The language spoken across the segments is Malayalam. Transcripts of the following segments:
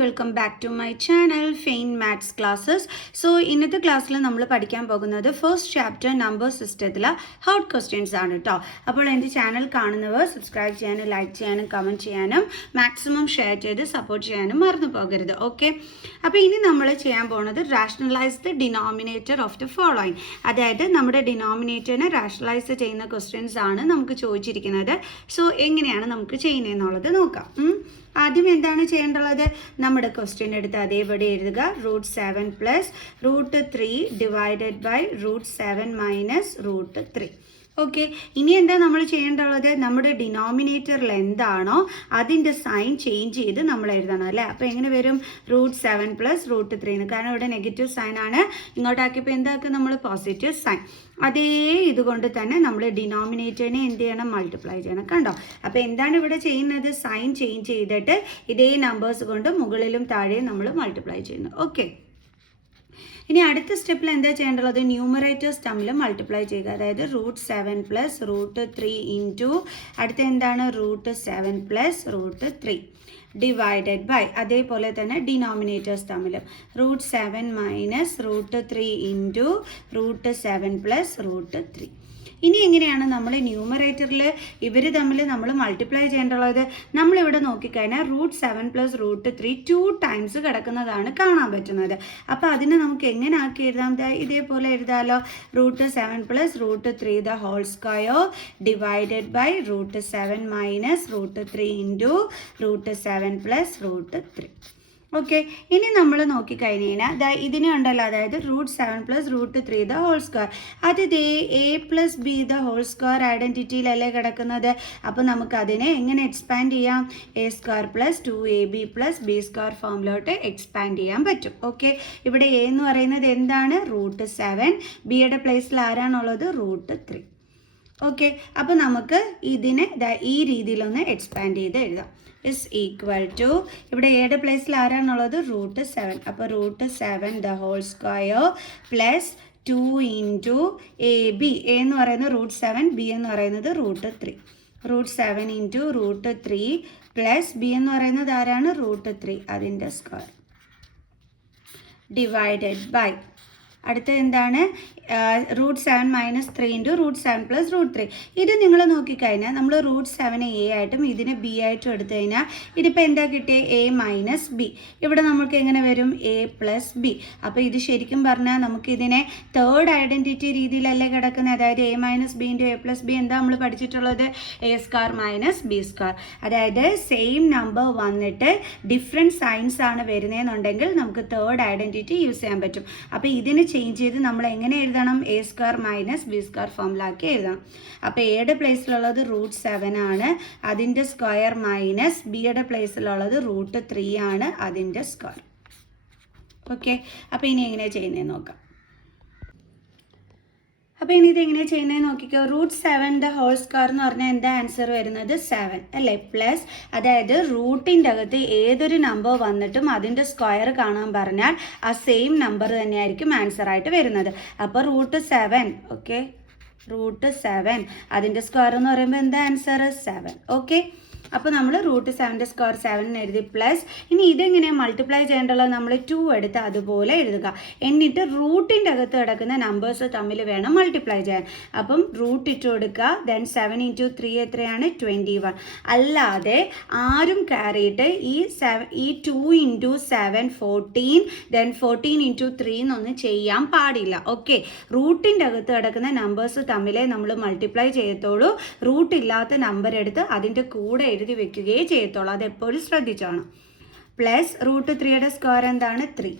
Welcome back to my channel Fein maths classes. So ഇന്നത്തെ ക്ലാസ്സിൽ നമ്മൾ പഠിക്കാൻ പോകുന്നത് ഫസ്റ്റ് ചാപ്റ്റർ നമ്പർ സിസ്റ്റത്തിലെ ഹോട്ട് ക്വസ്റ്റ്യൻസ് ആണ് കേട്ടോ. അപ്പോൾ എൻ്റെ ചാനൽ കാണുന്നവർ സബ്സ്ക്രൈബ് ചെയ്യാനും ലൈക്ക് ചെയ്യാനും കമൻറ്റ് ചെയ്യാനും മാക്സിമം ഷെയർ ചെയ്ത് സപ്പോർട്ട് ചെയ്യാനും മറന്നു പോകരുത്. ഓക്കെ, അപ്പോൾ ഇനി നമ്മൾ ചെയ്യാൻ പോകുന്നത് rationalise the denominator of the following. അതായത് നമ്മുടെ ഡിനോമിനേറ്ററിനെ റാഷണലൈസ് ചെയ്യുന്ന ക്വസ്റ്റ്യൻസ് ആണ് നമുക്ക് ചോദിച്ചിരിക്കുന്നത്. സോ എങ്ങനെയാണ് നമുക്ക് ചെയ്യുന്നതെന്നുള്ളത് നോക്കാം. ആദ്യം എന്താണ് ചെയ്യേണ്ടത്? നമ്മുടെ ക്വസ്റ്റ്യൻ എടുത്ത് അതേപടി എഴുതുക. √7 + √3 ഡിവൈഡഡ് ബൈ √7 മൈനസ് √3. ഓക്കെ, ഇനി എന്താ നമ്മൾ ചെയ്യേണ്ടത്? നമ്മുടെ ഡിനോമിനേറ്ററിൽ എന്താണോ അതിൻ്റെ സൈൻ ചേഞ്ച് ചെയ്ത് നമ്മൾ എഴുതണം അല്ലേ. അപ്പോൾ എങ്ങനെ വരും? √7 + √3. കാരണം ഇവിടെ നെഗറ്റീവ് സൈൻ ആണ്, ഇങ്ങോട്ടാക്കിയപ്പോൾ എന്താക്കുക നമ്മൾ പോസിറ്റീവ് സൈൻ. അതേ ഇതുകൊണ്ട് തന്നെ നമ്മൾ ഡിനോമിനേറ്ററിനെ എന്ത് ചെയ്യണം? മൾട്ടിപ്ലൈ ചെയ്യണം. കണ്ടോ? അപ്പോൾ എന്താണ് ഇവിടെ ചെയ്യുന്നത്? സൈൻ ചേഞ്ച് ചെയ്തിട്ട് ഇതേ നമ്പേഴ്സ് കൊണ്ട് മുകളിലും താഴെയും നമ്മൾ മൾട്ടിപ്ലൈ ചെയ്യുന്നു. ഓക്കെ, ഇനി അടുത്ത സ്റ്റെപ്പിൽ എന്താ ചെയ്യേണ്ടത്? ന്യൂമറേറ്റേഴ്സ് തമ്മിൽ മൾട്ടിപ്ലൈ ചെയ്യുക. അതായത് √7 + √3 ഇൻറ്റു അടുത്ത എന്താണ്? √7 + √3 ഡിവൈഡഡ് ബൈ അതേപോലെ തന്നെ ഡിനോമിനേറ്റേഴ്സ് തമ്മിലും √7 മൈനസ് √3 ഇൻറ്റു √7 + √3. ഇനി എങ്ങനെയാണ് നമ്മൾ ന്യൂമറേറ്ററിൽ ഇവർ തമ്മിൽ നമ്മൾ മൾട്ടിപ്ലൈ ചെയ്യേണ്ടത്? നമ്മളിവിടെ നോക്കിക്കഴിഞ്ഞാൽ √7 + √3 2 ടൈംസ് കിടക്കുന്നതാണ് കാണാൻ പറ്റുന്നത്. അപ്പോൾ അതിനെ നമുക്ക് എങ്ങനെ ആക്കി എഴുതാം? ഇതേപോലെ എഴുതാമല്ലോ. √7 + √3 the whole square divided by √7 minus √3 into √7 + √3. Okay, ഇനി നമ്മൾ നോക്കിക്കഴിഞ്ഞ് കഴിഞ്ഞാൽ ഇതിനെ ഉണ്ടല്ലോ, അതായത് √7 + √3 ദ ഹോൾ സ്ക്വയർ. അത് a + b the whole square ഐഡൻറ്റിറ്റിയിലല്ലേ കിടക്കുന്നത്. അപ്പോൾ നമുക്കതിനെ എങ്ങനെ എക്സ്പാൻഡ് ചെയ്യാം? a² + 2ab + b² ഫോമിലോട്ട് എക്സ്പാൻഡ് ചെയ്യാൻ പറ്റും. ഓക്കെ, ഇവിടെ a എന്ന് പറയുന്നത് എന്താണ്? √7. ബിയുടെ പ്ലേസിൽ ആരാണുള്ളത്? √3. ഓക്കെ, അപ്പോൾ നമുക്ക് ഇതിനെ ഈ രീതിയിലൊന്ന് എക്സ്പാൻഡ് ചെയ്ത് എഴുതാം. ഇസ് ഈക്വൽ ടു ഇവിടെ എയുടെ പ്ലേസിൽ ആരാണുള്ളത്? √7. അപ്പോൾ √7 the whole square plus 2 into ab. a എന്ന് പറയുന്നത് √7, b എന്ന് പറയുന്നത് √3. √7 ഇൻറ്റു √3 പ്ലസ് b എന്ന് പറയുന്നത് ആരാണ്? √3, അതിൻ്റെ സ്ക്വയർ ഡിവൈഡഡ് ബൈ അടുത്ത എന്താണ്? √7 മൈനസ് 3 ഇൻറ്റു √7 + √3. ഇത് നിങ്ങൾ നോക്കിക്കഴിഞ്ഞാൽ നമ്മൾ √7 a ആയിട്ടും ഇതിനെ b ആയിട്ടും എടുത്തു കഴിഞ്ഞാൽ ഇതിപ്പോൾ എന്താ കിട്ടിയത്? a minus b. ഇവിടെ നമുക്ക് എങ്ങനെ വരും? a + b. അപ്പോൾ ഇത് ശരിക്കും പറഞ്ഞാൽ നമുക്കിതിനെ തേർഡ് ഐഡൻറ്റിറ്റി രീതിയിലല്ലേ കിടക്കുന്നത്. അതായത് a minus b into a + b എന്താ നമ്മൾ പഠിച്ചിട്ടുള്ളത്? a² minus b². അതായത് സെയിം നമ്പർ വന്നിട്ട് ഡിഫറെൻറ്റ് സൈൻസ് ആണ് വരുന്നതെന്നുണ്ടെങ്കിൽ നമുക്ക് തേർഡ് ഐഡൻറ്റിറ്റി യൂസ് ചെയ്യാൻ പറ്റും. അപ്പോൾ ഇതിന് ചേഞ്ച് ചെയ്ത് നമ്മൾ എങ്ങനെ എഴുതണം? a² മൈനസ് b² ഫോമിലാക്കി എഴുതണം. അപ്പോൾ എയുടെ പ്ലേസിലുള്ളത് √7 ആണ്, അതിൻ്റെ സ്ക്വയർ മൈനസ് ബിയുടെ പ്ലേസിലുള്ളത് √3 ആണ്, അതിൻ്റെ സ്ക്വയർ. ഓക്കെ, അപ്പോൾ ഇനി എങ്ങനെയാണ് ചെയ്യുന്നതെന്ന് നോക്കാം. അപ്പോൾ ഇനി ഇതെങ്ങനെയാണ് ചെയ്യുന്നത് നോക്കിക്കോ. √7 ദ ഹോൾ സ്ക്വയർ എന്ന് പറഞ്ഞാൽ എന്താ ആൻസർ വരുന്നത്? 7 അല്ലേ. പ്ലസ് അതായത് റൂട്ടിൻ്റെ അകത്ത് ഏതൊരു നമ്പർ വന്നിട്ടും അതിൻ്റെ സ്ക്വയർ കാണാൻ പറഞ്ഞാൽ ആ സെയിം നമ്പർ തന്നെയായിരിക്കും ആൻസർ ആയിട്ട് വരുന്നത്. അപ്പോൾ √7. ഓക്കെ, √7 അതിൻ്റെ സ്ക്വയർ എന്ന് പറയുമ്പോൾ എന്താ ആൻസർ? 7. ഓക്കെ, അപ്പോൾ നമ്മൾ √7ൻ്റെ സ്ക്വയർ 7 എഴുതി. പ്ലസ് ഇനി ഇതെങ്ങനെയാണ് മൾട്ടിപ്ലൈ ചെയ്യേണ്ടത്? നമ്മൾ 2 എടുത്ത് അതുപോലെ എഴുതുക. എന്നിട്ട് റൂട്ടിൻ്റെ അകത്ത് കിടക്കുന്ന നമ്പേഴ്സ് തമ്മിൽ വേണം മൾട്ടിപ്ലൈ ചെയ്യാൻ. അപ്പം റൂട്ട് ഇട്ട് കൊടുക്കുക. ദെൻ 7 ഇൻറ്റു 3 എത്രയാണ്? 21. അല്ലാതെ ആരും കയറിയിട്ട് ഈ 2 ഇൻറ്റു 7 14, ദെൻ 14 ഇൻറ്റു 3 എന്നൊന്നും ചെയ്യാൻ പാടില്ല. ഓക്കെ, റൂട്ടിൻ്റെ അകത്ത് കിടക്കുന്ന നമ്പേഴ്സ് തമ്മിലേ നമ്മൾ മൾട്ടിപ്ലൈ ചെയ്യത്തുള്ളൂ. റൂട്ടില്ലാത്ത നമ്പർ എടുത്ത് അതിൻ്റെ കൂടെ എഴുതി വെക്കുകയേ ചെയ്യത്തുള്ളൂ. അതെപ്പോഴും ശ്രദ്ധിച്ചോണം. പ്ലസ് √3യുടെ സ്ക്വയർ എന്താണ്? 3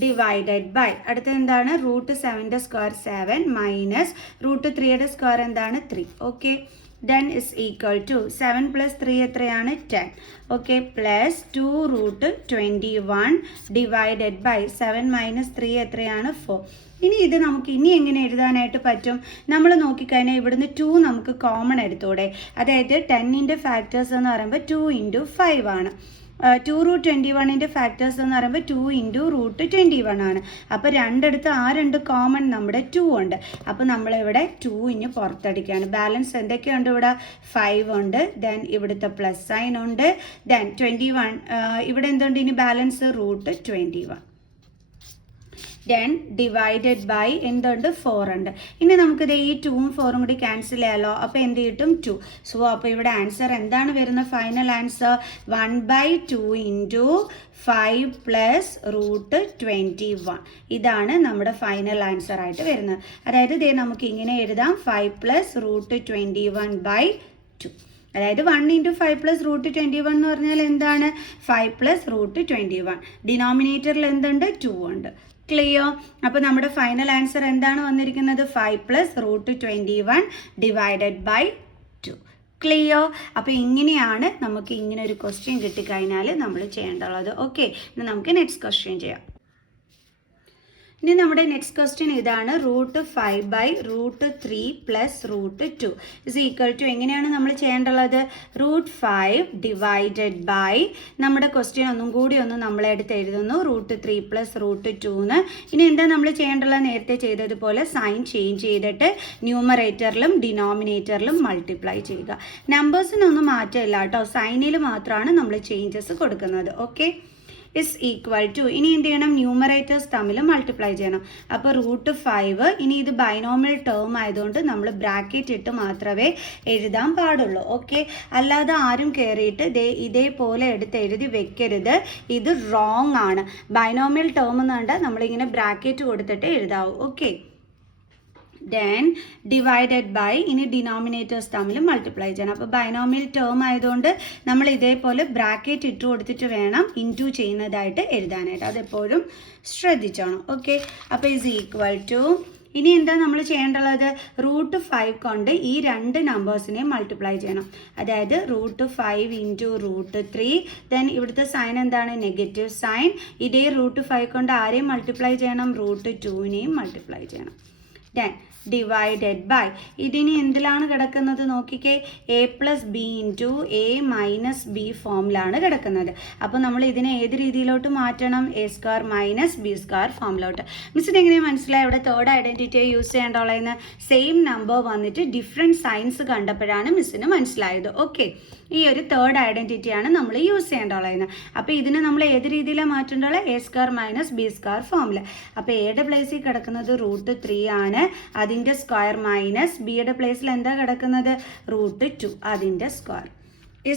ഡിവൈഡഡ് ബൈ അടുത്ത എന്താണ്? √7ൻ്റെ സ്ക്വയർ 7 മൈനസ് √3യുടെ സ്ക്വയർ എന്താണ്? 3. Okay, then is equal to 7 + 3 എത്രയാണ്? 10. Okay, plus 2√21 divided by 7 minus 3 എത്രയാണ്? 4. ഇനി ഇത് നമുക്ക് ഇനി എങ്ങനെ എഴുതാനായിട്ട് പറ്റും? നമ്മൾ നോക്കിക്കഴിഞ്ഞാൽ ഇവിടുന്ന് 2 നമുക്ക് കോമൺ എടുത്തൂടെ. അതായത് 10ൻ്റെ ഫാക്ടേഴ്സ് എന്ന് പറയുമ്പോൾ 2 ഇൻറ്റു 5 ആണ്. 2√21 ഫാക്ടേഴ്സ് എന്ന് പറയുമ്പോൾ 2 × √21 ആണ്. അപ്പോൾ രണ്ടിടത്ത് ആ രണ്ട് കോമൺ നമ്മുടെ 2 ഉണ്ട്. അപ്പോൾ നമ്മളിവിടെ 2 പുറത്തടിക്കുകയാണ്. ബാലൻസ് എന്തൊക്കെയുണ്ട് ഇവിടെ? 5 ഉണ്ട്, ദെൻ ഇവിടുത്തെ പ്ലസ് സൈൻ ഉണ്ട്, ദെൻ 21 ഇവിടെ എന്തുണ്ട് ഇനി ബാലൻസ്? √21. ദെൻ ഡിവൈഡഡ് ബൈ എന്തുണ്ട്? 4 ഉണ്ട്. ഇനി നമുക്കിത് ഈ 2ഉം 4ഉം കൂടി ക്യാൻസൽ ചെയ്യാമല്ലോ. അപ്പോൾ എന്ത് കിട്ടും? 2. സോ അപ്പോൾ ഇവിടെ ആൻസർ എന്താണ് വരുന്നത്? Final answer 1/2 × 5 + √21. ഇതാണ് നമ്മുടെ ഫൈനൽ ആൻസർ ആയിട്ട് വരുന്നത്. അതായത് ഇതേ നമുക്ക് ഇങ്ങനെ എഴുതാം, 5 + √21/2. അതായത് 1 × 5 + √21 എന്ന് പറഞ്ഞാൽ എന്താണ്? 5 + √21. ഡിനോമിനേറ്ററിൽ എന്തുണ്ട്? 2 ഉണ്ട്. ക്ലിയർ? അപ്പോൾ നമ്മുടെ ഫൈനൽ ആൻസർ എന്താണ് വന്നിരിക്കുന്നത്? 5 + √21 / 2. ക്ലിയർ? അപ്പോൾ ഇങ്ങനെയാണ് നമുക്ക് ഇങ്ങനെ ഒരു ക്വസ്റ്റ്യൻ കിട്ടിക്കഴിഞ്ഞാൽ നമ്മൾ ചെയ്യേണ്ടത്. ഓക്കെ, ഇനി നമുക്ക് നെക്സ്റ്റ് ക്വസ്റ്റ്യൻ ചെയ്യാം. ഇനി നമ്മുടെ നെക്സ്റ്റ് ക്വസ്റ്റ്യൻ ഇതാണ്. √5/√3 + √2 = എങ്ങനെയാണ് നമ്മൾ ചെയ്യേണ്ടത്? √5 ഡിവൈഡഡ് ബൈ നമ്മുടെ ക്വസ്റ്റ്യൻ ഒന്നും കൂടി നമ്മളെടുത്ത് എഴുതുന്നു, √3 + √2. ഇനി എന്താ നമ്മൾ ചെയ്യേണ്ടത്? നേരത്തെ ചെയ്തതുപോലെ സൈൻ ചേഞ്ച് ചെയ്തിട്ട് ന്യൂമറേറ്ററിലും ഡിനോമിനേറ്ററിലും മൾട്ടിപ്ലൈ ചെയ്യുക. നമ്പേഴ്സിനൊന്നും മാറ്റമില്ല കേട്ടോ, സൈനിൽ മാത്രമാണ് നമ്മൾ ചേഞ്ചസ് കൊടുക്കുന്നത്. ഓക്കെ, = ഇനി എന്ത് ചെയ്യണം? ന്യൂമറേറ്റേഴ്സ് തമ്മിൽ മൾട്ടിപ്ലൈ ചെയ്യണം. അപ്പോൾ √5 ഇനി ഇത് ബൈനോമിയൽ ടേം ആയതുകൊണ്ട് നമ്മൾ ബ്രാക്കറ്റ് ഇട്ട് മാത്രമേ എഴുതാൻ പാടുള്ളൂ. ഓക്കെ, അല്ലാതെ ആരും കയറിയിട്ട് ഇതേപോലെ എടുത്ത് എഴുതി വെക്കരുത്. ഇത് റോങ് ആണ്. ബൈനോമിയൽ ടേം എന്ന് കണ്ടാൽ നമ്മളിങ്ങനെ ബ്രാക്കറ്റ് കൊടുത്തിട്ട് എഴുതാവൂ. ഓക്കെ, ദെൻ ഡിവൈഡഡ് ബൈ ഇനി ഡിനോമിനേറ്റേഴ്സ് തമ്മിൽ മൾട്ടിപ്ലൈ ചെയ്യണം. അപ്പോൾ ബൈനോമിയൽ ടേം ആയതുകൊണ്ട് നമ്മൾ ഇതേപോലെ ബ്രാക്കറ്റ് ഇട്ട് കൊടുത്തിട്ട് വേണം ഇൻറ്റു ചെയ്യുന്നതായിട്ട് എഴുതാനായിട്ട്. അതെപ്പോഴും ശ്രദ്ധിച്ചോണം. ഓക്കെ, അപ്പോൾ = ഇനി എന്താ നമ്മൾ ചെയ്യേണ്ടത്? √5 കൊണ്ട് ഈ രണ്ട് നമ്പേഴ്സിനെ മൾട്ടിപ്ലൈ ചെയ്യണം. അതായത് √5 × √3. ദെൻ ഇവിടുത്തെ സൈൻ എന്താണ്? Negative sign. ഇതേ √5 കൊണ്ട് ആരെയും മൾട്ടിപ്ലൈ ചെയ്യണം? √2നെയും മൾട്ടിപ്ലൈ ചെയ്യണം. ദെൻ ഡിവൈഡഡ് ബൈ ഇതിനി എന്തിലാണ് കിടക്കുന്നത്? നോക്കിക്കേ, a + b × a - b ഫോമിലാണ് കിടക്കുന്നത്. അപ്പോൾ നമ്മൾ ഇതിനെ ഏത് രീതിയിലോട്ട് മാറ്റണം? a² - b² ഫോമിലോട്ട്. മിസ്സിന് എങ്ങനെ മനസ്സിലായി? ഇവിടെ തേർഡ് ഐഡൻറ്റിറ്റിയെ യൂസ് ചെയ്യേണ്ടുള്ളതെന്ന് സെയിം നമ്പർ വന്നിട്ട് ഡിഫറെൻറ്റ് സൈൻസ് കണ്ടപ്പോഴാണ് മിസ്സിന് മനസ്സിലായത്. ഓക്കെ, ഈ ഒരു തേർഡ് ഐഡൻറ്റിറ്റിയാണ് നമ്മൾ യൂസ് ചെയ്യേണ്ടുള്ളതെന്ന്. അപ്പോൾ ഇതിനെ നമ്മൾ ഏത് രീതിയിലാണ് മാറ്റേണ്ടുള്ളത്? a² - b² ഫോമിൽ. അപ്പോൾ എയുടെ പ്ലേസിൽ കിടക്കുന്നത് √3 ആണ്, അതിൻ്റെ സ്ക്വയർ മൈനസ് ബിയുടെ പ്ലേസിൽ എന്താ കിടക്കുന്നത്? √2 അതിൻ്റെ സ്ക്വയർ =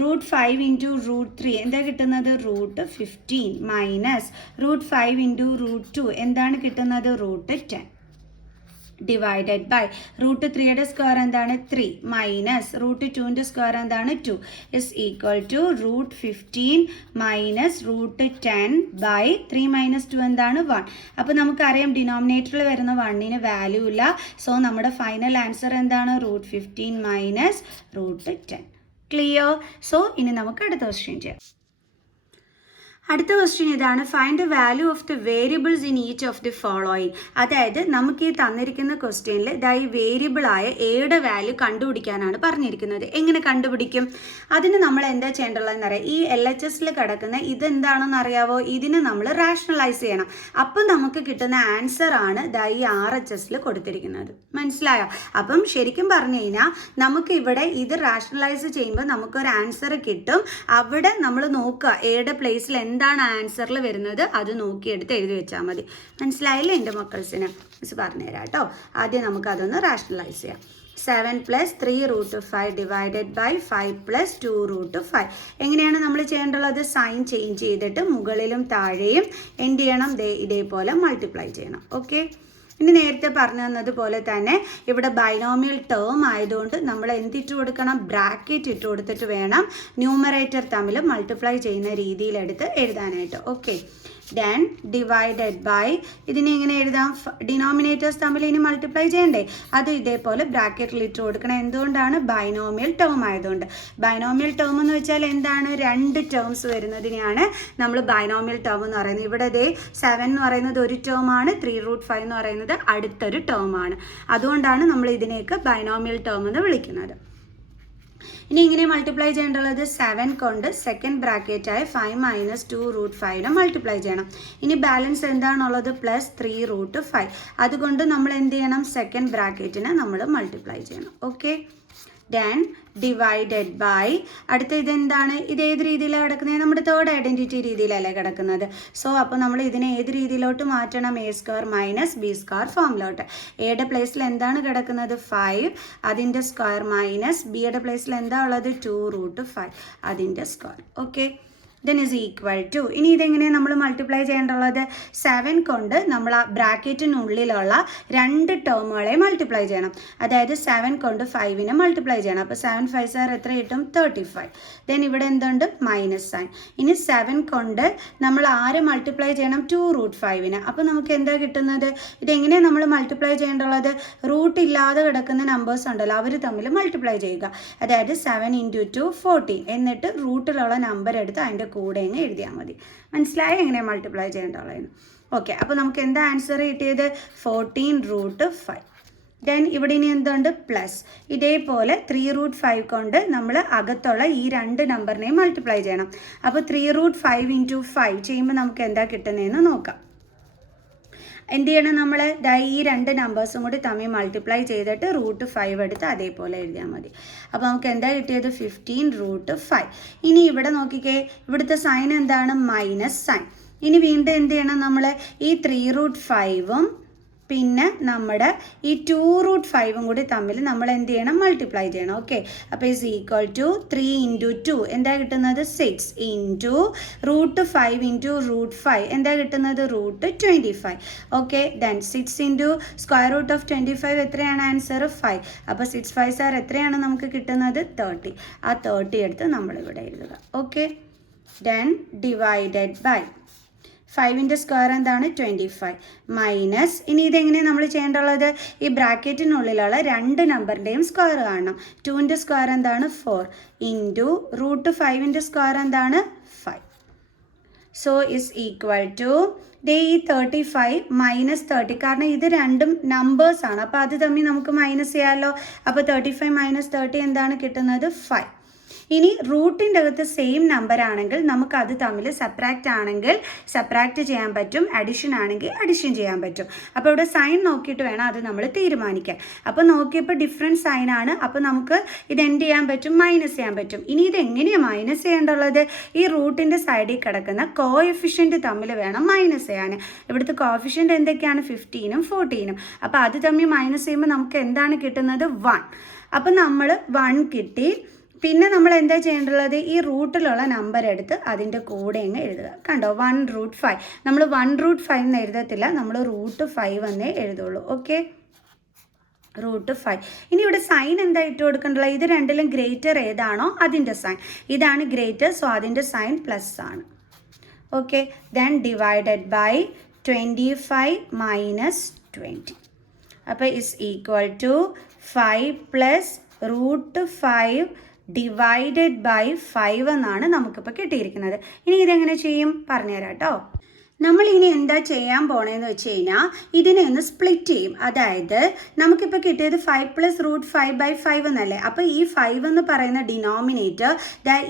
√5 × √3 എന്താ കിട്ടുന്നത്? √15 മൈനസ് √5 × √2 എന്താണ് കിട്ടുന്നത്? √10 ഡിവൈഡഡ് ബൈ √3യുടെ സ്ക്വയർ എന്താണ്? 3 മൈനസ് √2ൻ്റെ സ്ക്വയർ എന്താണ്? 2 = √15 മൈനസ് √10 ബൈ 3 - 2 എന്താണ്? 1. അപ്പോൾ നമുക്കറിയാം ഡിനോമിനേറ്ററിൽ വരുന്ന 1ന് വാല്യൂ ഇല്ല. സോ നമ്മുടെ ഫൈനൽ ആൻസർ എന്താണ്? √15 മൈനസ് √10. ക്ലിയർ? സോ ഇനി നമുക്ക് അടുത്ത ക്വസ്റ്റ്യൻ ചെയ്യാം. അടുത്ത ക്വസ്റ്റ്യൻ ഇതാണ്. Find the value of the variables in each of the following. അതായത് നമുക്ക് ഈ തന്നിരിക്കുന്ന ക്വസ്റ്റ്യനിൽ ഈ വേരിയബിളായ എയുടെ വാല്യൂ കണ്ടുപിടിക്കാനാണ് പറഞ്ഞിരിക്കുന്നത്. എങ്ങനെ കണ്ടുപിടിക്കും? അതിന് നമ്മൾ എന്താ ചെയ്യേണ്ടതെന്ന് അറിയാം. ഈ LHSൽ കിടക്കുന്ന ഇതെന്താണെന്ന് അറിയാവോ? ഇതിന് നമ്മൾ റാഷണലൈസ് ചെയ്യണം. അപ്പം നമുക്ക് കിട്ടുന്ന ആൻസർ ആണ് ഈ RHSൽ കൊടുത്തിരിക്കുന്നത്. മനസ്സിലായോ? അപ്പം ശരിക്കും പറഞ്ഞു കഴിഞ്ഞാൽ നമുക്ക് ഇവിടെ ഇത് റാഷണലൈസ് ചെയ്യുമ്പോൾ നമുക്കൊരു ആൻസർ കിട്ടും. അവിടെ നമ്മൾ നോക്കുക എയുടെ പ്ലേസിൽ എന്താണ് ആൻസറിൽ വരുന്നത് അത് നോക്കിയെടുത്ത് എഴുതി വെച്ചാൽ മതി. മനസ്സിലായില്ലേ എൻ്റെ മക്കൾസിന്? മിസ് പറഞ്ഞുതരാം കേട്ടോ. ആദ്യം നമുക്കതൊന്ന് റാഷണലൈസ് ചെയ്യാം. 7 + 3√5 ഡിവൈഡഡ് ബൈ 5 + 2√5. എങ്ങനെയാണ് നമ്മൾ ചെയ്യേണ്ടത്? സൈൻ ചേഞ്ച് ചെയ്തിട്ട് മുകളിലും താഴെയും എന്ത് ചെയ്യണം? ഇതേപോലെ മൾട്ടിപ്ലൈ ചെയ്യണം. ഓക്കെ, ഇനി നേരത്തെ പറഞ്ഞു തന്നതുപോലെ തന്നെ ഇവിടെ ബൈനോമിയൽ ടേം ആയതുകൊണ്ട് നമ്മൾ എന്തിട്ട് കൊടുക്കണം? ബ്രാക്കറ്റ് ഇട്ട് കൊടുത്തിട്ട് വേണം ന്യൂമറേറ്റർ തമ്മിൽ മൾട്ടിപ്ലൈ ചെയ്യുന്ന രീതിയിലെടുത്ത് എഴുതാനായിട്ട്. ഓക്കെ, ദെൻ ഡിവൈഡഡ് ബൈ ഇതിനെ എങ്ങനെ എഴുതാം? ഡിനോമിനേറ്റേഴ്സ് തമ്മിൽ ഇനി മൾട്ടിപ്ലൈ ചെയ്യണ്ടേ? അത് ഇതേപോലെ ബ്രാക്കറ്റിൽ ഇട്ട് കൊടുക്കണം. എന്തുകൊണ്ടാണ്? ബൈനോമിയൽ ടേം ആയതുകൊണ്ട്. ബൈനോമിയൽ ടേം എന്ന് വെച്ചാൽ എന്താണ്? രണ്ട് ടേംസ് വരുന്നതിനെയാണ് നമ്മൾ ബൈനോമിയൽ ടേം എന്ന് പറയുന്നത്. ഇവിടെ 7 എന്ന് പറയുന്നത് ഒരു ടേം ആണ്, 3√5 എന്ന് പറയുന്നത് അടുത്തൊരു ടേം ആണ്. അതുകൊണ്ടാണ് നമ്മൾ ഇതിനെയൊക്കെ ബൈനോമിയൽ ടേം എന്ന് വിളിക്കുന്നത്. ഇനി ഇങ്ങനെ മൾട്ടിപ്ലൈ ചെയ്യേണ്ടുള്ളത് 7 കൊണ്ട് സെക്കൻഡ് ബ്രാക്കറ്റായ 5 മൈനസ് 2√5 മൾട്ടിപ്ലൈ ചെയ്യണം. ഇനി ബാലൻസ് എന്താണുള്ളത് പ്ലസ് 3√5. അതുകൊണ്ട് നമ്മൾ എന്ത് ചെയ്യണം, സെക്കൻഡ് ബ്രാക്കറ്റിനെ നമ്മൾ മൾട്ടിപ്ലൈ ചെയ്യണം. ഓക്കെ, ദെൻ ഡിവൈഡഡ് ബൈ, അടുത്ത ഇതെന്താണ്, ഇത് ഏത് രീതിയിലാണ് കിടക്കുന്നത്, നമ്മുടെ തേർഡ് ഐഡൻറ്റിറ്റി രീതിയിലല്ലേ കിടക്കുന്നത്. സോ അപ്പോൾ നമ്മൾ ഇതിനെ ഏത് രീതിയിലോട്ട് മാറ്റണം, A square minus B square ഫോമിലോട്ട്. എയുടെ പ്ലേസിൽ എന്താണ് കിടക്കുന്നത് 5, അതിൻ്റെ സ്ക്വയർ മൈനസ് ബിയുടെ പ്ലേസിൽ എന്താ ഉള്ളത് 2√5 അതിൻ്റെ square. Okay, then is equal to, ഇനി ഇതെങ്ങനെയാണ് നമ്മൾ മൾട്ടിപ്ലൈ ചെയ്യേണ്ടുള്ളത്, 7 കൊണ്ട് നമ്മൾ ആ ബ്രാക്കറ്റിനുള്ളിലുള്ള 2 ടേമുകളെ മൾട്ടിപ്ലൈ ചെയ്യണം. അതായത് 7 കൊണ്ട് 5നെ മൾട്ടിപ്ലൈ ചെയ്യണം. അപ്പോൾ 7 5 സാർ എത്ര കിട്ടും 35. ദെൻ ഇവിടെ എന്തുണ്ട് മൈനസ് സൈൻ. ഇനി 7 കൊണ്ട് നമ്മൾ ആരെ മൾട്ടിപ്ലൈ ചെയ്യണം 2√5നെ. അപ്പോൾ നമുക്ക് എന്താ കിട്ടുന്നത്, ഇതെങ്ങനെയാണ് നമ്മൾ മൾട്ടിപ്ലൈ ചെയ്യേണ്ടുള്ളത്, റൂട്ട് ഇല്ലാതെ കിടക്കുന്ന നമ്പേഴ്സ് ഉണ്ടല്ലോ അവർ തമ്മിൽ മൾട്ടിപ്ലൈ ചെയ്യുക. അതായത് 7 × 2 14, എന്നിട്ട് റൂട്ടിലുള്ള നമ്പർ എടുത്ത് അതിൻ്റെ കൂടെ അങ്ങ് എഴുതിയാൽ മതി. മനസ്സിലായോ എങ്ങനെ മൾട്ടിപ്ലൈ ചെയ്യേണ്ടുള്ളതെന്ന്? ഓക്കെ, അപ്പോൾ നമുക്ക് എന്താ ആൻസർ കിട്ടിയത് 14√5. ദെൻ ഇവിടെ ഇനി എന്തുണ്ട് പ്ലസ്, ഇതേപോലെ 3√5 കൊണ്ട് നമ്മൾ അകത്തുള്ള ഈ 2 നമ്പറിനെയും മൾട്ടിപ്ലൈ ചെയ്യണം. അപ്പോൾ 3√5 × 5 ചെയ്യുമ്പോൾ നമുക്ക് എന്താ കിട്ടുന്നതെന്ന് നോക്കാം. എന്ത് ചെയ്യണം, നമ്മൾ ഈ 2 നമ്പേഴ്സും കൂടി തമ്മിൽ മൾട്ടിപ്ലൈ ചെയ്തിട്ട് √5 എടുത്ത് അതേപോലെ എഴുതിയാൽ മതി. അപ്പോൾ നമുക്ക് എന്താ കിട്ടിയത് 15√5. ഇനി ഇവിടെ നോക്കിക്കേ, ഇവിടുത്തെ സൈൻ എന്താണ് മൈനസ് സൈൻ. ഇനി വീണ്ടും എന്ത് ചെയ്യണം, നമ്മൾ ഈ 3√5ഉം പിന്നെ നമ്മുടെ ഈ 2√5ഉം കൂടി തമ്മിൽ നമ്മൾ എന്ത് ചെയ്യണം മൾട്ടിപ്ലൈ ചെയ്യണം. ഓക്കെ, അപ്പോൾ ഇസ് ഈക്വൽ ടു 3 × 2 എന്താ കിട്ടുന്നത് 6 × √5 × √5 എന്താ കിട്ടുന്നത് √25. Okay, then 6 × square root of 25 എത്രയാണ് ആൻസർ 5. അപ്പോൾ 6 5 സാർ എത്രയാണ് നമുക്ക് കിട്ടുന്നത് 30. ആ 30 എടുത്ത് നമ്മളിവിടെ എഴുതുക. ഓക്കെ, ദെൻ ഡിവൈഡഡ് ബൈ 5ൻ്റെ സ്ക്വയർ എന്താണ് 25 മൈനസ്, ഇനി ഇതെങ്ങനെ നമ്മൾ ചെയ്യേണ്ടുള്ളത്, ഈ ബ്രാക്കറ്റിനുള്ളിലുള്ള 2 നമ്പറിൻ്റെയും സ്ക്വയർ കാണണം. 2ൻ്റെ സ്ക്വയർ എന്താണ് 4 × √5ൻ്റെ സ്ക്വയർ എന്താണ് 5. സോ ഇസ് ഈക്വൽ ടു ഈ 35 മൈനസ് 30, കാരണം ഇത് രണ്ടും നമ്പേഴ്സാണ്, അപ്പോൾ അത് തമ്മിൽ നമുക്ക് മൈനസ് ചെയ്യാമല്ലോ. അപ്പോൾ 35 മൈനസ് 30 എന്താണ് കിട്ടുന്നത് 5. ഇനി റൂട്ടിൻ്റെ അകത്ത് സെയിം നമ്പർ ആണെങ്കിൽ നമുക്ക് അത് തമ്മിൽ സബ്ട്രാക്റ്റ് ആണെങ്കിൽ സബ്ട്രാക്റ്റ് ചെയ്യാൻ പറ്റും, അഡിഷൻ ആണെങ്കിൽ അഡിഷൻ ചെയ്യാൻ പറ്റും. അപ്പോൾ ഇവിടെ സൈൻ നോക്കിയിട്ട് വേണം അത് നമ്മൾ തീരുമാനിക്കാൻ. അപ്പോൾ നോക്കിയപ്പോൾ ഡിഫറെൻറ്റ് സൈനാണ്, അപ്പോൾ നമുക്ക് ഇത് എന്ത് ചെയ്യാൻ പറ്റും മൈനസ് ചെയ്യാൻ പറ്റും. ഇനി ഇത് എങ്ങനെയാണ് മൈനസ് ചെയ്യേണ്ടുള്ളത്, ഈ റൂട്ടിൻ്റെ സൈഡിൽ കിടക്കുന്ന കോഎഫിഷ്യൻറ്റ് തമ്മിൽ വേണം മൈനസ് ചെയ്യാൻ. ഇവിടുത്തെ കോഎഫിഷ്യൻറ്റ് എന്തൊക്കെയാണ് 15ഉം 14ഉം. അപ്പോൾ അത് തമ്മിൽ മൈനസ് ചെയ്യുമ്പോൾ നമുക്ക് എന്താണ് കിട്ടുന്നത് 1. അപ്പോൾ നമ്മൾ 1 കിട്ടി. പിന്നെ നമ്മൾ എന്താ ചെയ്യേണ്ടുള്ളത്, ഈ റൂട്ടിലുള്ള നമ്പർ എടുത്ത് അതിൻ്റെ കൂടെ അങ്ങ് എഴുതുക. കണ്ടോ 1√5, നമ്മൾ 1√5 എന്ന് എഴുതത്തില്ല, നമ്മൾ √5 എന്നേ എഴുതുള്ളൂ. ഓക്കെ, √5. ഇനി ഇവിടെ സൈൻ എന്താ ഇട്ട് കൊടുക്കേണ്ടത്, ഇത് രണ്ടിലും ഗ്രേറ്റർ ഏതാണോ അതിൻ്റെ സൈൻ, ഇതാണ് ഗ്രേറ്റർ, സോ അതിൻ്റെ സൈൻ പ്ലസ് ആണ്. Okay, then divided by 25 minus 20. അപ്പോൾ is equal to 5 plus √5 divided by 5 എന്നാണ് നമുക്കിപ്പോൾ കിട്ടിയിരിക്കുന്നത്. ഇനി ഇതെങ്ങനെ ചെയ്യും പറഞ്ഞുതരാം കേട്ടോ. നമ്മൾ ഇനി എന്താ ചെയ്യാൻ പോണേന്ന് വെച്ച് കഴിഞ്ഞാൽ ഇതിനെ ഒന്ന് സ്പ്ലിറ്റ് ചെയ്യും. അതായത് നമുക്കിപ്പോൾ കിട്ടിയത് 5 പ്ലസ് √5/5 എന്നല്ലേ. അപ്പോൾ ഈ 5 എന്ന് പറയുന്ന ഡിനോമിനേറ്റർ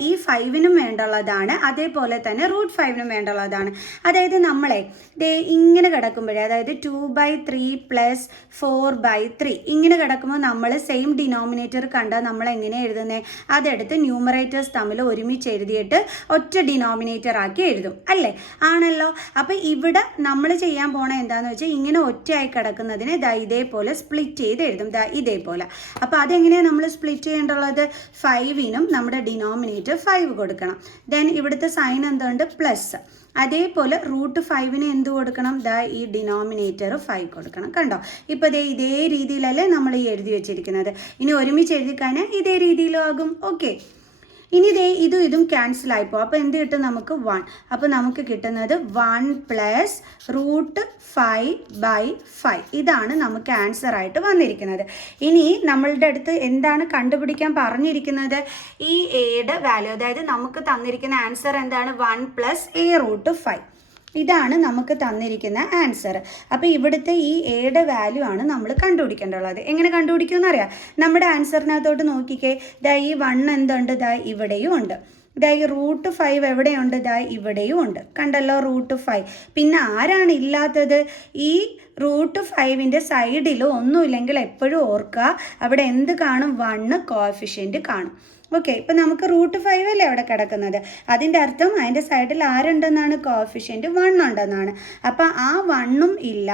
ഈ 5നും വേണ്ടുള്ളതാണ്, അതേപോലെ തന്നെ √5നും വേണ്ടുള്ളതാണ്. അതായത് നമ്മളെ ഇങ്ങനെ കിടക്കുമ്പോഴേ, അതായത് 2/3 പ്ലസ് 4/3 ഇങ്ങനെ കിടക്കുമ്പോൾ നമ്മൾ സെയിം ഡിനോമിനേറ്റർ കണ്ടാൽ നമ്മൾ എങ്ങനെ എഴുതുന്നത്, അതെടുത്ത് ന്യൂമറേറ്റേഴ്സ് തമ്മിൽ ഒരുമിച്ച് എഴുതിയിട്ട് ഒറ്റ ഡിനോമിനേറ്റർ ആക്കി എഴുതും അല്ലേ, ആണല്ലോ. അപ്പോൾ ഇവിടെ നമ്മൾ ചെയ്യാൻ പോണ എന്താണെന്ന് വെച്ചാൽ ഇങ്ങനെ ഒറ്റയായി കിടക്കുന്നതിനെ ഇതേപോലെ സ്പ്ലിറ്റ് ചെയ്ത് എഴുതും, ഇതേപോലെ. അപ്പോൾ അതെങ്ങനെയാണ് നമ്മൾ സ്പ്ലിറ്റ് ചെയ്യേണ്ടുള്ളത്, 5നും നമ്മുടെ ഡിനോമിനേറ്റർ 5 കൊടുക്കണം. ദെൻ ഇവിടുത്തെ സൈൻ എന്തുണ്ട് പ്ലസ്, അതേപോലെ √5ന് എന്ത് കൊടുക്കണം, ഈ ഡിനോമിനേറ്റർ 5 കൊടുക്കണം. കണ്ടോ, ഇപ്പോൾ ഇതേ രീതിയിലല്ലേ നമ്മൾ ഈ എഴുതി വെച്ചിരിക്കുന്നത്. ഇനി ഒരുമിച്ച് എഴുതി കഴിഞ്ഞാൽ ഇതേ രീതിയിലും ആകും. ഓക്കെ, ഇനി ഇതും ക്യാൻസൽ ആയിപ്പോൾ. അപ്പോൾ എന്ത് കിട്ടും നമുക്ക് 1. അപ്പോൾ നമുക്ക് കിട്ടുന്നത് 1 പ്ലസ് √5/5 ഇതാണ് നമുക്ക് ആൻസർ ആയിട്ട് വന്നിരിക്കുന്നത്. ഇനി നമ്മളുടെ അടുത്ത് എന്താണ് കണ്ടുപിടിക്കാൻ പറഞ്ഞിരിക്കുന്നത്, ഈ എയുടെ വാല്യൂ, അതായത് നമുക്ക് തന്നിരിക്കുന്ന ആൻസർ എന്താണ് 1 പ്ലസ് a √5. ഇതാണ് നമുക്ക് തന്നിരിക്കുന്ന ആൻസർ. അപ്പോൾ ഇവിടുത്തെ ഈ എയുടെ വാല്യൂ ആണ് നമ്മൾ കണ്ടുപിടിക്കേണ്ടുള്ളത്. എങ്ങനെ കണ്ടുപിടിക്കുമെന്ന് അറിയാം. നമ്മുടെ ആൻസറിനകത്തോട്ട് നോക്കിക്കേ, ദാ ഈ 1 എന്തുണ്ട്, ദാ ഇവിടെയും ഉണ്ട്. ദാ ഈ √5 എവിടെയുണ്ട്, ദാ ഇവിടെയും ഉണ്ട്. കണ്ടല്ലോ √5. പിന്നെ ആരാണ് ഇല്ലാത്തത്? ഈ √5ൻ്റെ സൈഡിൽ ഒന്നുമില്ലെങ്കിൽ എപ്പോഴും ഓർക്കുക, അവിടെ എന്ത് കാണും? 1 കോഎഫിഷ്യൻറ്റ് കാണും. ഓക്കെ, ഇപ്പം നമുക്ക് √5 അല്ലേ അവിടെ കിടക്കുന്നത്. അതിൻ്റെ അർത്ഥം അതിൻ്റെ സൈഡിൽ ആരുണ്ടെന്നാണ്? കോഎഫിഷ്യൻറ്റ് 1 ഉണ്ടെന്നാണ്. അപ്പം ആ 1ഉം ഇല്ല,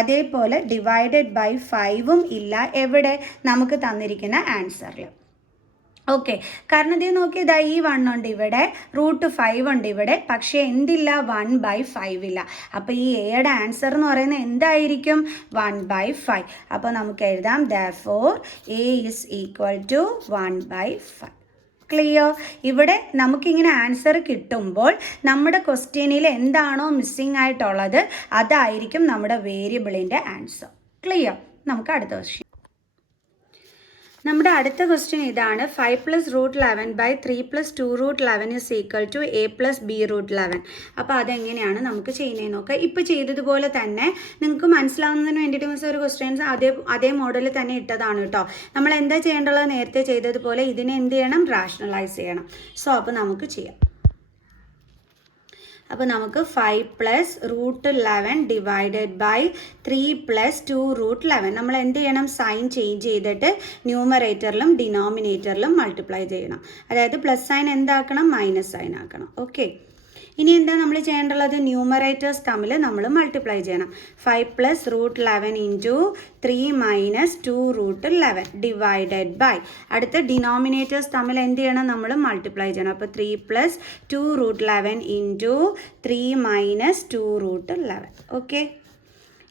അതേപോലെ ഡിവൈഡഡ് ബൈ 5ഉം ഇല്ല. എവിടെ? നമുക്ക് തന്നിരിക്കുന്ന ആൻസറിൽ. ഓക്കെ, കാരണം ഇത് നോക്കിയതാ, ഈ 1 ഉണ്ട് ഇവിടെ, √5 ഉണ്ട് ഇവിടെ, പക്ഷേ എന്തില്ല? 1/5 ഇല്ല. അപ്പോൾ ഈ എയുടെ ആൻസർ എന്ന് പറയുന്നത് എന്തായിരിക്കും? 1/5. അപ്പോൾ നമുക്ക് എഴുതാം therefore a is equal to 1/5. Clear? ഇവിടെ നമുക്കിങ്ങനെ ആൻസർ കിട്ടുമ്പോൾ നമ്മുടെ ക്വസ്റ്റ്യനിൽ എന്താണോ മിസ്സിംഗ് ആയിട്ടുള്ളത് അതായിരിക്കും നമ്മുടെ വേരിയബിളിൻ്റെ ആൻസർ. ക്ലിയർ? നമുക്ക് അടുത്ത ക്വസ്റ്റ്യൻ. നമ്മുടെ അടുത്ത ക്വസ്റ്റ്യൻ ഇതാണ്. 5 + √11/3 + 2√11 is equal to a + b√11. അപ്പോൾ അതെങ്ങനെയാണ് നമുക്ക് ചെയ്യുന്നതെന്ന് നോക്കാം. ഇപ്പോൾ ചെയ്തതുപോലെ തന്നെ നിങ്ങൾക്ക് മനസ്സിലാവുന്നതിന് വേണ്ടിയിട്ട് മിസ് ഒരു ക്വസ്റ്റ്യൻസ് അതേ മോഡലിൽ തന്നെ ഇട്ടതാണ് കേട്ടോ. നമ്മൾ എന്താ ചെയ്യേണ്ടത്? നേരത്തെ ചെയ്തതുപോലെ ഇതിനെ എന്ത് ചെയ്യണം? റാഷണലൈസ് ചെയ്യണം. സോ അപ്പോൾ നമുക്ക് ചെയ്യാം. അപ്പോൾ നമുക്ക് 5 + √11 ഡിവൈഡഡ് ബൈ 3 + 2√11. നമ്മൾ എന്ത് ചെയ്യണം? സൈൻ ചേഞ്ച് ചെയ്തിട്ട് ന്യൂമറേറ്ററിലും ഡിനോമിനേറ്ററിലും മൾട്ടിപ്ലൈ ചെയ്യണം. അതായത് പ്ലസ് സൈൻ എന്താക്കണം? മൈനസ് സൈൻ ആക്കണം. ഓക്കെ, ഇനി എന്താ നമ്മൾ ചെയ്യേണ്ടത്? ന്യൂമറേറ്റേഴ്സ് തമ്മിൽ നമ്മൾ മൾട്ടിപ്ലൈ ചെയ്യണം. 5 + √11 ഇൻറ്റു 3 - 2√11 ഡിവൈഡഡ് ബൈ, അടുത്ത ഡിനോമിനേറ്റേഴ്സ് തമ്മിൽ എന്ത് ചെയ്യണം? നമ്മൾ മൾട്ടിപ്ലൈ ചെയ്യണം. അപ്പോൾ 3 + 2√11 ഇൻറ്റു 3 - 2√11. ഓക്കെ,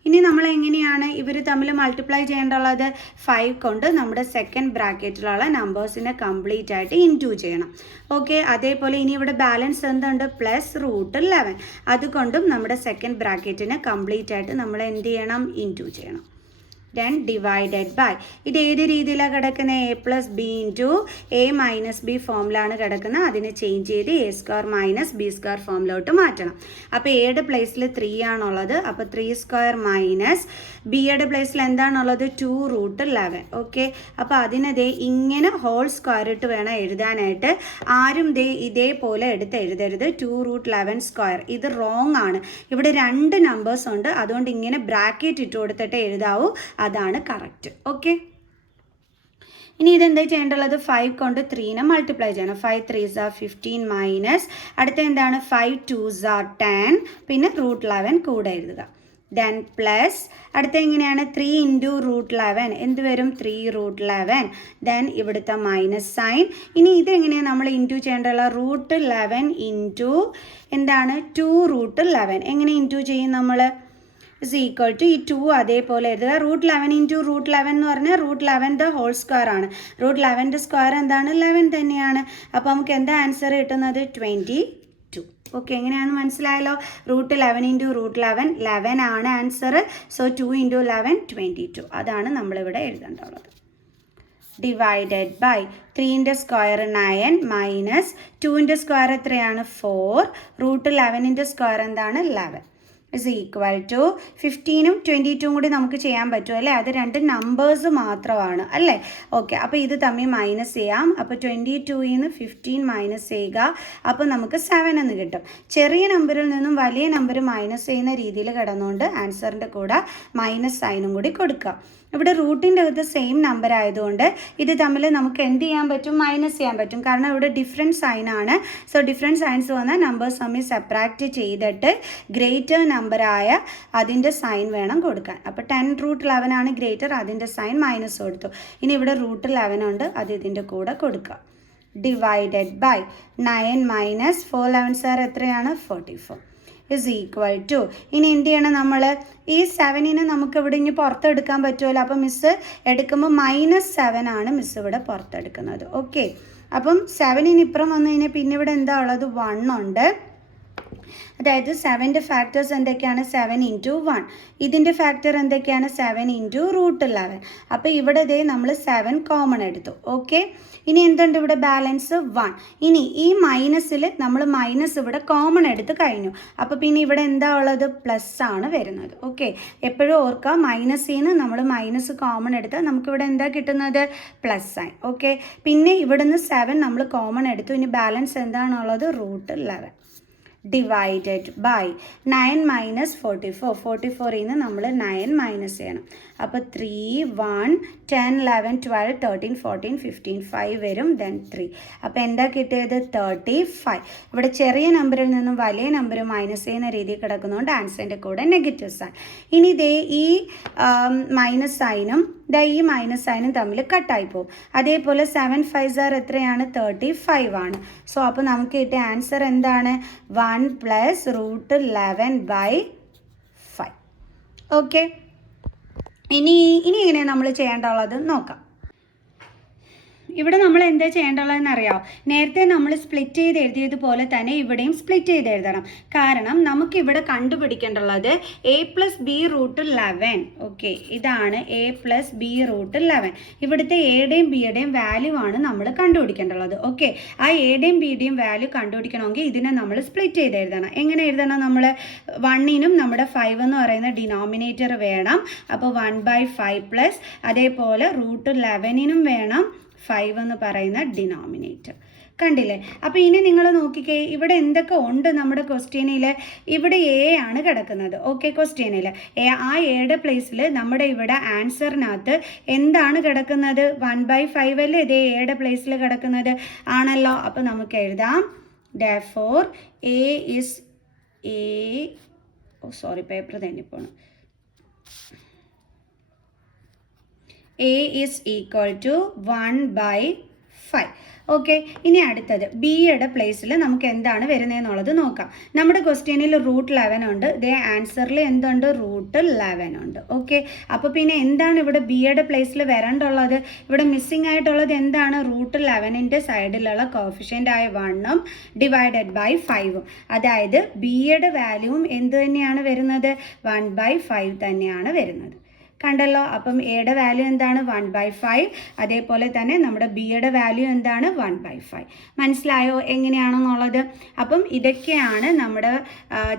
ഇനി നമ്മൾ എങ്ങനെയാണ് ഇവർ തമ്മിൽ മൾട്ടിപ്ലൈ ചെയ്യേണ്ടുള്ളത്? 5 കൊണ്ട് നമ്മുടെ സെക്കൻഡ് ബ്രാക്കറ്റിലുള്ള നമ്പേഴ്സിനെ കംപ്ലീറ്റ് ആയിട്ട് ഇൻറ്റു ചെയ്യണം. ഓക്കെ, അതേപോലെ ഇനി ഇവിടെ ബാലൻസ് എന്തുണ്ട്? +√11. അതുകൊണ്ടും നമ്മുടെ സെക്കൻഡ് ബ്രാക്കറ്റിനെ കംപ്ലീറ്റ് ആയിട്ട് നമ്മൾ എന്ത് ചെയ്യണം? ഇൻറ്റു ചെയ്യണം. then divided by, ഇത് ഏത് രീതിയിലാണ് കിടക്കുന്നത്? a + b into a - b ഫോമിലാണ് കിടക്കുന്നത്. അതിനെ ചേഞ്ച് ചെയ്ത് a² - b² ഫോമിലോട്ട് മാറ്റണം. അപ്പോൾ എയുടെ പ്ലേസിൽ 3 ആണുള്ളത്. അപ്പോൾ 3² - ബിയുടെ പ്ലേസിൽ എന്താണുള്ളത്? 2√11. ഓക്കെ, അപ്പോൾ അതിനെ ഇങ്ങനെ ഹോൾ സ്ക്വയർ ഇട്ട് വേണം എഴുതാനായിട്ട്. ആരും ഇതേപോലെ എടുത്ത് എഴുതരുത്. 2√11². ഇത് റോങ് ആണ്. ഇവിടെ 2 നമ്പേഴ്സ് ഉണ്ട്, അതുകൊണ്ട് ഇങ്ങനെ ബ്രാക്കറ്റ് ഇട്ട് കൊടുത്തിട്ട് എഴുതാവൂ. അതാണ് കറക്റ്റ്. ഓക്കെ, ഇനി ഇതെന്താ ചെയ്യേണ്ടത്? 5 കൊണ്ട് 3നെ മൾട്ടിപ്ലൈ ചെയ്യണം. 5 3s are 15 മൈനസ് അടുത്ത എന്താണ്? 5 2s are 10, പിന്നെ √11 കൂടെ എഴുതുക. then പ്ലസ് അടുത്ത എങ്ങനെയാണ്? 3 ഇൻറ്റു √11 എന്ത് വരും? 3√11. then ഇവിടുത്തെ മൈനസ് സൈൻ. ഇനി ഇതെങ്ങനെയാണ് നമ്മൾ ഇൻറ്റു ചെയ്യേണ്ടത്? √11 ഇൻറ്റു എന്താണ്? 2√11. എങ്ങനെ ഇൻറ്റു ചെയ്യും നമ്മൾ? is equal to ഈ 2 അതേപോലെ എഴുതുക. √11 ഇൻറ്റു √11 എന്ന് പറഞ്ഞാൽ √11 ഹോൾ സ്ക്വയർ ആണ്. √11 സ്ക്വയർ എന്താണ്? 11 തന്നെയാണ്. അപ്പോൾ നമുക്ക് എന്താ ആൻസർ കിട്ടുന്നത്? 22. ഓക്കെ, എങ്ങനെയാണെന്ന് മനസ്സിലായല്ലോ? √11 ഇൻറ്റു √11 11 ആണ് ആൻസർ. So 2 into 11 22. അതാണ് നമ്മളിവിടെ എഴുതേണ്ടത്. ഡിവൈഡഡ് ബൈ 3ൻ്റെ സ്ക്വയർ 9 മൈനസ് 2ൻ്റെ സ്ക്വയർ എത്രയാണ്? 4. √11ൻ്റെ സ്ക്വയർ എന്താണ്? 11 is equal to 15ഉം 22ഉം കൂടി നമുക്ക് ചെയ്യാൻ പറ്റും അല്ലേ? അത് 2 നമ്പേഴ്സ് മാത്രമാണ് അല്ലേ? ഓക്കെ, അപ്പോൾ ഇത് തമ്മിൽ മൈനസ് ചെയ്യാം. അപ്പോൾ 22ൽ നിന്ന് 15 മൈനസ് ചെയ്യുക. അപ്പോൾ നമുക്ക് 7 എന്ന് കിട്ടും. ചെറിയ നമ്പറിൽ നിന്നും വലിയ നമ്പർ മൈനസ് ചെയ്യുന്ന രീതിയിൽ കിടന്നുകൊണ്ട് ആൻസറിൻ്റെ കൂടെ മൈനസ് സൈനും കൂടി കൊടുക്കുക. ഇവിടെ റൂട്ടിൻ്റെ അകത്ത് സെയിം നമ്പർ ആയതുകൊണ്ട് ഇത് തമ്മിൽ നമുക്ക് എന്ത് ചെയ്യാൻ പറ്റും? മൈനസ് ചെയ്യാൻ പറ്റും. കാരണം ഇവിടെ ഡിഫറെൻറ്റ് സൈനാണ്. സോ ഡിഫറെൻറ്റ് സൈൻസ് വന്നാൽ നമ്പേഴ്സ് തമ്മിൽ സെപ്പറേറ്റ് ചെയ്തിട്ട് ഗ്രേറ്റർ നമ്പറായ അതിൻ്റെ സൈൻ വേണം കൊടുക്കാൻ. അപ്പോൾ 10√11 ആണ് ഗ്രേറ്റർ, അതിൻ്റെ സൈൻ മൈനസ് കൊടുത്തു. ഇനി ഇവിടെ √11 ഉണ്ട്, അത് ഇതിൻ്റെ കൂടെ കൊടുക്കുക. ഡിവൈഡഡ് ബൈ 9 മൈനസ് 4 11 സാർ എത്രയാണ്? 44 is equal to, ഇനി എന്ത് ചെയ്യണം? നമ്മൾ ഈ 7നെ നമുക്ക് ഇവിടെ ഇനി പുറത്തെടുക്കാൻ പറ്റുമല്ലോ. അപ്പോൾ മിസ്സ് എടുക്കുമ്പോൾ -7 ആണ് മിസ്സ് ഇവിടെ പുറത്തെടുക്കുന്നത്. ഓക്കെ, അപ്പം 7ന് ഇപ്പുറം വന്നു കഴിഞ്ഞാൽ പിന്നെ ഇവിടെ എന്താ ഉള്ളത്? 1 ഉണ്ട്. അതായത് 7ൻ്റെ ഫാക്ടേഴ്സ് എന്തൊക്കെയാണ് 7 × 1. ഇതിൻ്റെ ഫാക്ടർ എന്തൊക്കെയാണ് 7 × √11. അപ്പോൾ ഇവിടെ ദേ നമ്മൾ 7 കോമൺ എടുത്തു. ഓക്കെ, ഇനി എന്തുണ്ട് ഇവിടെ ബാലൻസ് 1. ഇനി ഈ മൈനസിൽ നമ്മൾ മൈനസ് ഇവിടെ കോമൺ എടുത്ത് കഴിഞ്ഞു. അപ്പോൾ പിന്നെ ഇവിടെ എന്താ ഉള്ളത്, പ്ലസ് ആണ് വരുന്നത്. ഓക്കെ, എപ്പോഴും ഓർക്കുക മൈനസിൽ നിന്ന് നമ്മൾ മൈനസ് കോമൺ എടുത്താൽ നമുക്കിവിടെ എന്താ കിട്ടുന്നത്, പ്ലസ് സൈൻ. ഓക്കെ, പിന്നെ ഇവിടുന്ന് 7 നമ്മൾ കോമൺ എടുത്തു. ഇനി ബാലൻസ് എന്താണുള്ളത്, √11 ഡിവൈഡഡ് ബൈ 9 - 44. 44ൽ നിന്ന് നമ്മൾ 9 മൈനസ് ചെയ്യണം. അപ്പോൾ 3, 1, 10, 11, 12, 13, 14, 15, 5 വരും, ദെൻ 3. അപ്പോൾ എന്താ കിട്ടിയത്, 35. ഇവിടെ ചെറിയ നമ്പറിൽ നിന്നും വലിയ നമ്പർ മൈനസ് ചെയ്യുന്ന രീതിയിൽ കിടക്കുന്നതുകൊണ്ട് ആൻസറിൻ്റെ കൂടെ നെഗറ്റീവ് സൈൻ. ഇനി ദേ ഈ മൈനസ് സൈനും ഈ മൈനസ് സൈനും തമ്മിൽ കട്ടായി പോകും. അതേപോലെ 7 5 ആർ എത്രയാണ്, 35 ആണ്. സോ അപ്പോൾ നമുക്ക് കിട്ടിയ ആൻസർ എന്താണ്, 1 + √11/5. ഓക്കെ, ഇനി എങ്ങനെയാണ് നമ്മൾ ചെയ്യേണ്ടുള്ളത് നോക്കാം. ഇവിടെ നമ്മൾ എന്താ ചെയ്യേണ്ടതെന്ന് അറിയാം, നേരത്തെ നമ്മൾ സ്പ്ലിറ്റ് ചെയ്ത് എഴുതിയതുപോലെ തന്നെ ഇവിടെയും സ്പ്ലിറ്റ് ചെയ്ത് എഴുതണം. കാരണം നമുക്കിവിടെ കണ്ടുപിടിക്കേണ്ടുള്ളത് a + b √11. ഓക്കെ, ഇതാണ് a + b √11. ഇവിടുത്തെ എയുടെയും ബിയുടെയും വാല്യൂ ആണ് നമ്മൾ കണ്ടുപിടിക്കേണ്ടുള്ളത്. ഓക്കെ, ആ എയുടെയും ബിയുടെയും വാല്യൂ കണ്ടുപിടിക്കണമെങ്കിൽ ഇതിനെ നമ്മൾ സ്പ്ലിറ്റ് ചെയ്ത് എഴുതണം. എങ്ങനെ എഴുതണം, നമ്മൾ 1നും നമ്മുടെ 5 എന്ന് പറയുന്ന ഡിനോമിനേറ്റർ വേണം. അപ്പോൾ 1/5 അതേപോലെ √11നും വേണം 5 എന്ന് പറയുന്ന ഡിനോമിനേറ്റർ. കണ്ടില്ലേ? അപ്പോൾ ഇനി നിങ്ങൾ നോക്കിക്കേ, ഇവിടെ എന്തൊക്കെ ഉണ്ട് നമ്മുടെ ക്വസ്റ്റ്യനിൽ. ഇവിടെ എ ആണ് കിടക്കുന്നത്. ഓക്കെ, ക്വസ്റ്റ്യനിൽ ആ എയുടെ പ്ലേസിൽ നമ്മുടെ ഇവിടെ ആൻസറിനകത്ത് എന്താണ് കിടക്കുന്നത്, 1/5 അല്ലേ ഇതേ എയുടെ പ്ലേസിൽ കിടക്കുന്നത് ആണല്ലോ. അപ്പോൾ നമുക്ക് എഴുതാം therefore a is പേപ്പർ തന്നെപ്പോണ്. a is equal to 1/5. Okay, ഇനി അടുത്തത് ബിയുടെ പ്ലേസിൽ നമുക്ക് എന്താണ് വരുന്നതെന്നുള്ളത് നോക്കാം. നമ്മുടെ ക്വസ്റ്റ്യനിൽ √11 ഉണ്ട്, ഇതേ ആൻസറിൽ എന്തുണ്ട്, √11 ഉണ്ട്. ഓക്കെ, അപ്പോൾ പിന്നെ എന്താണ് ഇവിടെ ബിയുടെ പ്ലേസിൽ വരേണ്ടുള്ളത്, ഇവിടെ മിസ്സിംഗ് ആയിട്ടുള്ളത് എന്താണ്, √11ൻ്റെ സൈഡിലുള്ള കോഫിഷ്യൻ്റ് ആയ 1ഉം ഡിവൈഡഡ് ബൈ 5ഉം. അതായത് ബിയുടെ വാല്യൂവും എന്ത് തന്നെയാണ് വരുന്നത്, 1/5 തന്നെയാണ് വരുന്നത്. കണ്ടല്ലോ? അപ്പം എയുടെ വാല്യൂ എന്താണ്, 1/5. അതേപോലെ തന്നെ നമ്മുടെ ബിയുടെ വാല്യൂ എന്താണ്, 1/5. മനസ്സിലായോ എങ്ങനെയാണെന്നുള്ളത്? അപ്പം ഇതൊക്കെയാണ് നമ്മുടെ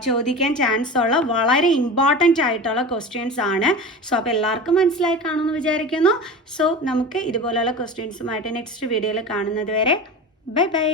ചോദിക്കാൻ ചാൻസ് ഉള്ള വളരെ ഇമ്പോർട്ടൻ്റ് ആയിട്ടുള്ള ക്വസ്റ്റ്യൻസ് ആണ്. സോ അപ്പോൾ എല്ലാവർക്കും മനസ്സിലായി കാണുമെന്ന് വിചാരിക്കുന്നു. സോ നമുക്ക് ഇതുപോലെയുള്ള ക്വസ്റ്റ്യൻസുമായിട്ട് നെക്സ്റ്റ് വീഡിയോയിൽ കാണുന്നത് വരെ ബൈ ബൈ.